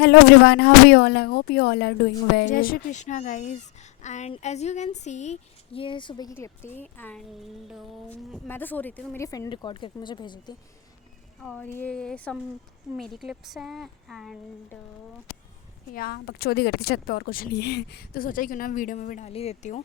Hello everyone, how are you all? I hope you all are doing well. जय Shri Krishna guys. And as you can see, ये सुबह की clip थी। And मैं तो सो रही थी, तो मेरी फ्रेंड ने रिकॉर्ड करके मुझे भेजी थी। और ये सब मेरी क्लिप्स हैं। एंड या बकचोदी करती छत पे, और कुछ नहीं है। तो सोचा क्यों ना वीडियो में भी डाल ही देती हूँ।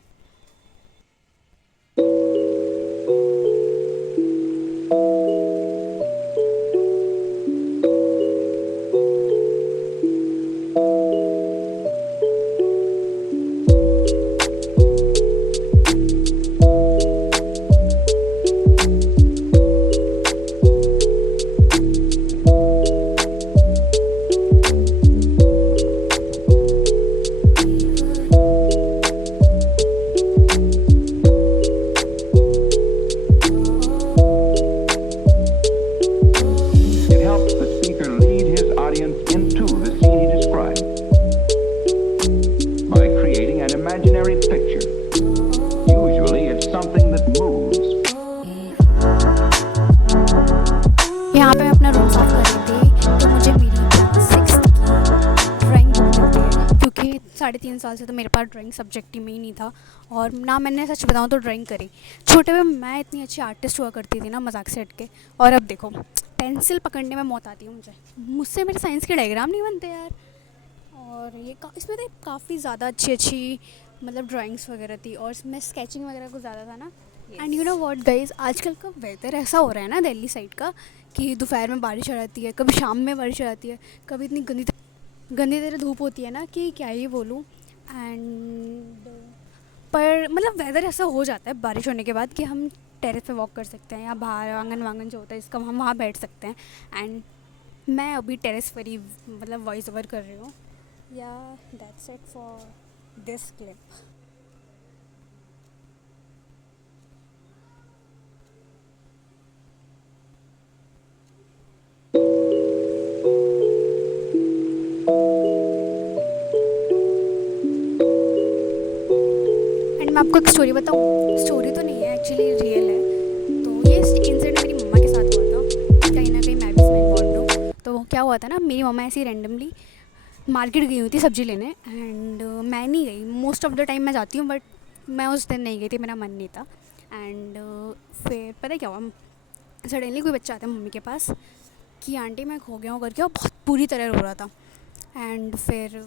It helps the speaker lead his audience into the scene he describes by creating an imaginary picture. Usually it's something that moves. यहाँ पे मैं अपना रूम साफ कर रही थी, तो मुझे मेरी क्लास 6 की ड्राइंग बुक मिलती है। क्योंकि 3.5 साल से तो मेरे पास ड्राइंग सब्जेक्ट ही में ही नहीं था, और ना मैंने सच बताऊँ तो ड्राइंग करी। छोटे में मैं इतनी अच्छी आर्टिस्ट हुआ करती थी ना, मजाक से हट के। और अब देखो, पेंसिल पकड़ने में मौत आती है मुझसे मेरे साइंस के डायग्राम नहीं बनते यार। और ये इसमें तो काफ़ी ज़्यादा अच्छी अच्छी मतलब ड्राइंग्स वगैरह थी, और इसमें स्केचिंग वगैरह कुछ ज़्यादा था ना। And you know what guys, आजकल का वेदर ऐसा हो रहा है ना दिल्ली साइड का, कि दोपहर में बारिश आ जाती है, कभी शाम में बारिश आ जाती है, कभी इतनी गंदी गंदी तरह धूप होती है ना कि क्या ही बोलूँ। एंड पर मतलब वेदर ऐसा हो जाता है बारिश होने के बाद कि हम टेरेस पे वॉक कर सकते हैं, या बाहर आंगन वांगन जो होता है इसका, हम वहाँ बैठ सकते हैं। एंड मैं अभी टेरेस पर ही मतलब वॉइस ओवर कर रही हूँ। या that's it for this clip. And मैं आपको एक स्टोरी बताऊँ, स्टोरी तो नहीं है एक्चुअली, रियल है। तो ये इंसिडेंट मेरी मम्मा के साथ हुआ था, कहीं ना कहीं मैं भी इसमें इन्वॉल्व हूँ। तो क्या हुआ था ना, मेरी मम्मा ऐसे ही रैंडमली मार्केट गई हुई थी सब्ज़ी लेने। एंड मैं नहीं गई, मोस्ट ऑफ द टाइम मैं जाती हूँ, बट मैं उस दिन नहीं गई थी, मेरा मन नहीं था। एंड फिर पता है क्या हुआ, सडनली कोई बच्चा आता है मम्मी के पास कि आंटी मैं खो गया हूँ करके, और बहुत बुरी तरह रो रहा था। एंड फिर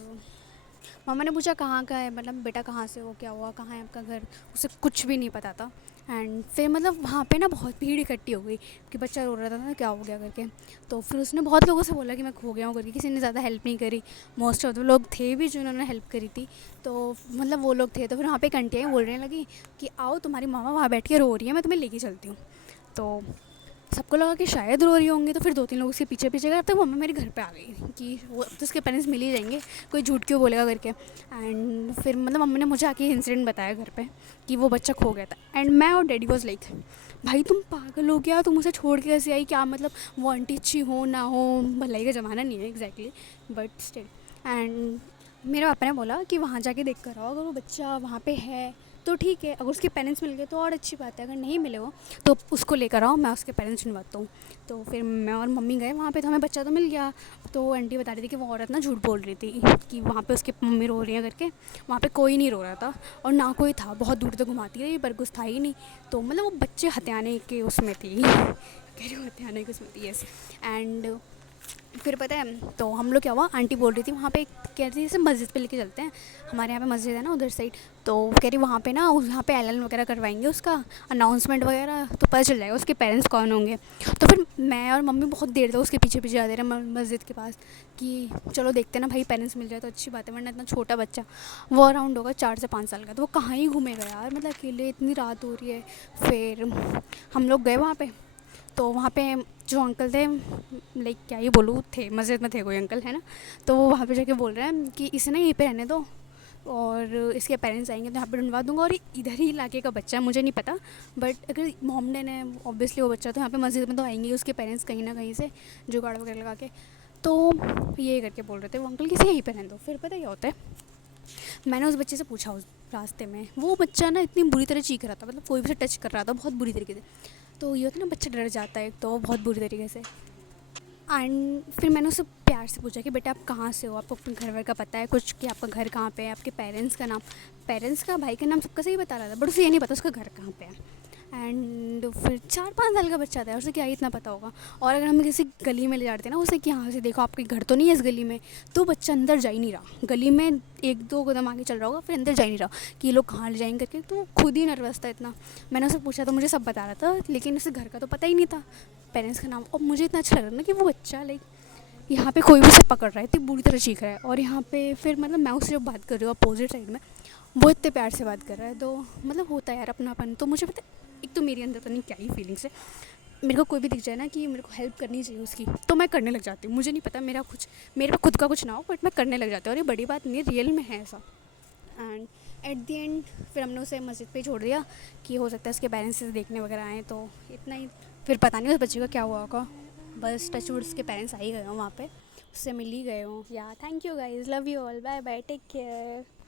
मम्मा ने पूछा कहाँ का है, मतलब बेटा कहाँ से हो, क्या हुआ, कहाँ है आपका घर। उसे कुछ भी नहीं पता था। एंड फिर मतलब वहाँ पे ना बहुत भीड़ इकट्ठी हो गई कि बच्चा रो रहा था ना, क्या हो गया करके। तो फिर उसने बहुत लोगों से बोला कि मैं खो गया हूँ करके, किसी ने ज़्यादा हेल्प नहीं करी। मोस्ट ऑफ द लोग थे भी जिन्होंने हेल्प करी थी, तो मतलब वो लोग थे। तो फिर वहाँ पे एक आंटी आई बोलने लगी कि आओ तुम्हारी मामा वहाँ बैठ के रो रही है, मैं तुम्हें लेके चलती हूँ। तो सबको लगा कि शायद रो रही होंगी, तो फिर 2-3 लोग उसके पीछे पीछे गए। अब तक मम्मा मेरे घर पे आ गई कि वो अब तो उसके पेरेंट्स मिल ही जाएंगे, कोई झूठ क्यों बोलेगा करके। एंड फिर मतलब मम्मी ने मुझे आके इंसिडेंट बताया घर पे कि वो बच्चा खो गया था। एंड मैं और डैडी वॉज लाइक, भाई तुम पागल हो गया, तुम उसे छोड़ के कैसे आई, क्या मतलब वो आंटी अच्छी हो ना हो, भलाई का ज़माना नहीं है एग्जैक्टली, बट स्टिल। एंड मेरे पापा ने बोला कि वहाँ जाके देख कर आओ, अगर वो बच्चा वहाँ पे है तो ठीक है, अगर उसके पेरेंट्स मिल गए तो और अच्छी बात है, अगर नहीं मिले वो तो उसको लेकर आओ, मैं उसके पेरेंट्स ढूंढवाता हूँ। तो फिर मैं और मम्मी गए वहाँ पे, तो हमें बच्चा तो मिल गया। तो आंटी बता रही थी कि वो औरत ना झूठ बोल रही थी कि वहाँ पे उसकी मम्मी रो रही है करके। वहाँ पे कोई नहीं रो रहा था, और ना कोई था, बहुत दूर तक घुमाती रही पर कुछ था ही नहीं। तो मतलब वो बच्चे हत्याने के उसमें थी कह रही हूँ हत्याने के उसमें थी, यस। एंड फिर पता है तो हम लोग क्या हुआ, आंटी बोल रही थी वहाँ पे, कह रही थी जैसे मस्जिद पे लेके चलते हैं, हमारे यहाँ पे मस्जिद है ना उधर साइड। तो कह रही वहाँ पे ना यहाँ पे ऐलान वगैरह करवाएंगे उसका, अनाउंसमेंट वगैरह, तो पता चल जाएगा उसके पेरेंट्स कौन होंगे। तो फिर मैं और मम्मी बहुत देर तक उसके पीछे पीछे आते रहे मस्जिद के पास कि चलो देखते ना भाई, पेरेंट्स मिल जाए तो अच्छी बात है, वरना इतना छोटा बच्चा, वो अराउंड होगा 4 से 5 साल का, तो वो कहाँ ही घूमेगा यार, मतलब अकेले, इतनी रात हो रही है। फिर हम लोग गए वहाँ पे, तो वहाँ पे जो अंकल थे, लाइक क्या ही बोलूँ, थे मस्जिद में थे कोई अंकल, है ना। तो वो वहाँ पे जाके बोल रहे हैं कि इसे ना यहीं पे रहने दो, और इसके पेरेंट्स आएंगे तो यहाँ पे ढूंढवा दूंगा। और इधर ही इलाके का बच्चा है, मुझे नहीं पता, बट अगर मोहम्मदन है ऑब्वियसली वो बच्चा, तो यहाँ पे मस्जिद में तो आएंगे ही उसके पेरेंट्स कहीं ना कहीं से, जुगाड़ वगैरह लगा के। तो ये करके बोल रहे थे वो अंकल किसी यहीं पे रहने दो। फिर पता क्या होता है, मैंने उस बच्चे से पूछा उस रास्ते में, वो बच्चा ना इतनी बुरी तरह चीख रहा था, मतलब कोई भी से टच कर रहा था बहुत बुरी तरीके से। तो ये होता है ना, बच्चा डर जाता है तो बहुत बुरी तरीके से। एंड फिर मैंने उससे प्यार से पूछा कि बेटा आप कहाँ से हो, आपको अपने घर वर का पता है कुछ, कि आपका घर कहाँ पे है, आपके पेरेंट्स का नाम, पेरेंट्स का भाई का नाम सबका सही बता रहा था, बट उसे ये नहीं पता उसका घर कहाँ पे है। एंड फिर 4-5 साल का बच्चा था, उसे क्या ही इतना पता होगा। और अगर हम किसी गली में ले जाते ना उसे कि यहाँ से देखो आपके घर तो नहीं है इस गली में, तो बच्चा अंदर जा ही नहीं रहा, गली में 1-2 कदम आगे चल रहा होगा फिर अंदर जा ही नहीं रहा कि ये लोग कहाँ ले जाएंगे करके, तो खुद ही नर्वस था इतना। मैंने उससे पूछा तो मुझे सब बता रहा था, लेकिन उसे घर का तो पता ही नहीं था, पेरेंट्स का नाम। और मुझे इतना अच्छा लग रहा था ना कि वो बच्चा लाइक यहाँ पे कोई भी उसे पकड़ रहा है, इतनी बुरी तरह चीख रहा है, और यहाँ पे फिर मतलब मैं उससे जब बात कर रही हूँ अपोजिट साइड में, वो इतने प्यार से बात कर रहा है, तो मतलब होता है यार अपनापन। तो मुझे पता है, एक तो मेरे अंदर पता नहीं क्या ही फीलिंग्स है, मेरे को कोई भी दिख जाए ना कि मेरे को हेल्प करनी चाहिए उसकी, तो मैं करने लग जाती हूँ। मुझे नहीं पता मेरे पे खुद का कुछ ना हो, बट मैं करने लग जाती हूँ, और ये बड़ी बात नहीं, रियल में है ऐसा। एंड एट दी एंड फिर हमने उसे मस्जिद पे छोड़ दिया कि हो सकता है उसके पेरेंट्स से देखने वगैरह आए, तो इतना ही। फिर पता नहीं उस बच्चे का क्या हुआ होगा, बस टच वुड उसके पेरेंट्स आ ही गए हों वहाँ पे, उससे मिल ही गए हों। या thank you guys, love you all, bye bye, take care.